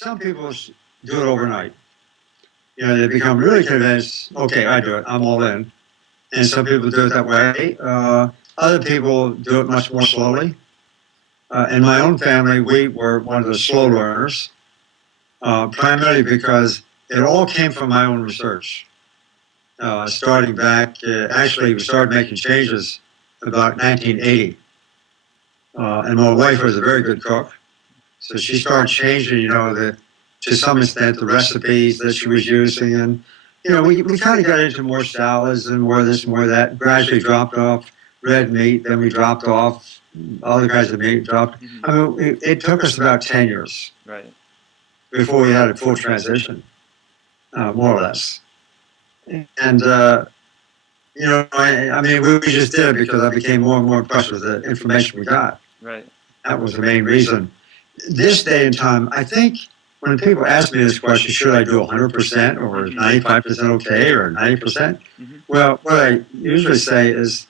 some people do it overnight. You know, they become really convinced, okay, I do it, I'm all in. And some people do it that way. Other people do it much more slowly. In my own family, we were one of the slow learners, primarily because it all came from my own research. Starting back, actually, we started making changes about 1980. And my wife was a very good cook. So she started changing, to some extent, the recipes that she was using. And, we kind of got into more salads and more this, more that, gradually dropped off red meat, then we dropped off other kinds of meat, dropped. Mm-hmm. I mean, it took us about 10 years Right. before we had a full transition, more or less. And, I mean, we just did it because I became more and more impressed with the information we got. Right. That was the main reason. This day and time, I think when people ask me this question, should I do 100% or is 95% okay or 90%? Mm-hmm. Well, what I usually say is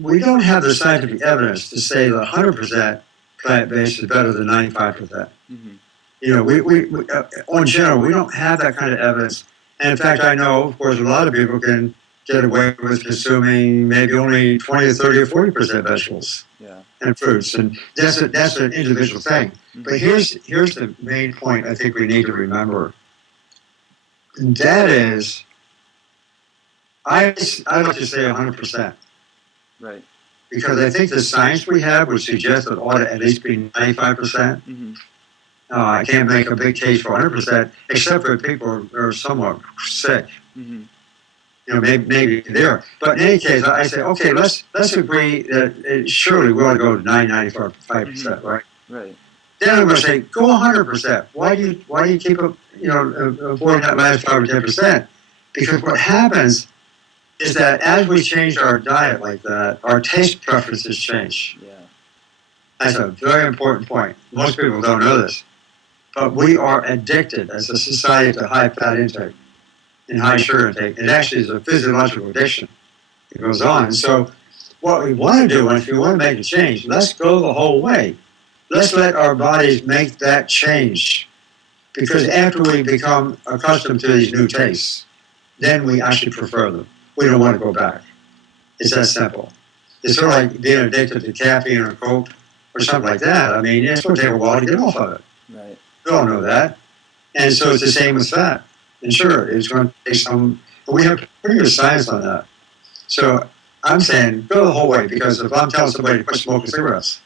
we don't have the scientific evidence to say that 100% plant-based is better than 95%. Mm-hmm. We in general, we don't have that kind of evidence. And in fact, I know, of course, a lot of people can get away with consuming maybe only 20 or 30 or 40% vegetables. Yeah. And fruits, and that's an individual thing. Mm-hmm. But here's the main point I think we need to remember. And that is, I like to say 100%, Right. because I think the science we have would suggest that it ought to at least be 95%. Mm-hmm. I can't make a big case for 100%, except for people who are somewhat sick. Mm-hmm. Maybe there. But in any case, I say, okay, let's agree that surely we ought to go to 95%, Mm-hmm. right? Right. Then I'm going to say, go 100%. Why do you keep avoiding that last 5 or 10%? Because what happens is that as we change our diet like that, our taste preferences change. Yeah. That's a very important point. Most people don't know this, but we are addicted as a society to high fat intake and high sugar intake. It actually is a physiological addiction. It goes on. So what we want to do, and if you want to make a change, let's go the whole way. Let's let our bodies make that change. Because after we become accustomed to these new tastes, then we actually prefer them. We don't want to go back. It's that simple. It's sort of like being addicted to caffeine or Coke or something like that. I mean, it's going to take a while to get off of it. Right. We all know that. And so it's the same with fat. And sure, it's going to take some, but we have pretty good science on that. So I'm saying go the whole way, because if I'm telling somebody to quit smoking cigarettes,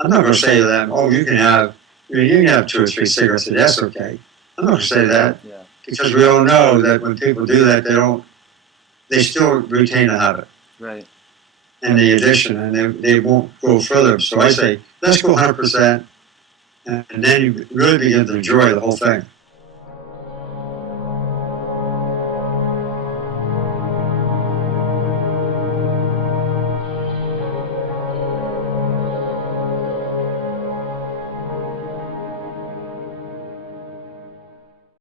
I'm not going to say to them, oh, you can have 2 or 3 cigarettes a day, that's okay. I'm not going to say that, Yeah. because we all know that when people do that, they still retain the habit Right. and the addiction, and they won't go further. So I say, let's go 100%, and then you really begin to enjoy the whole thing.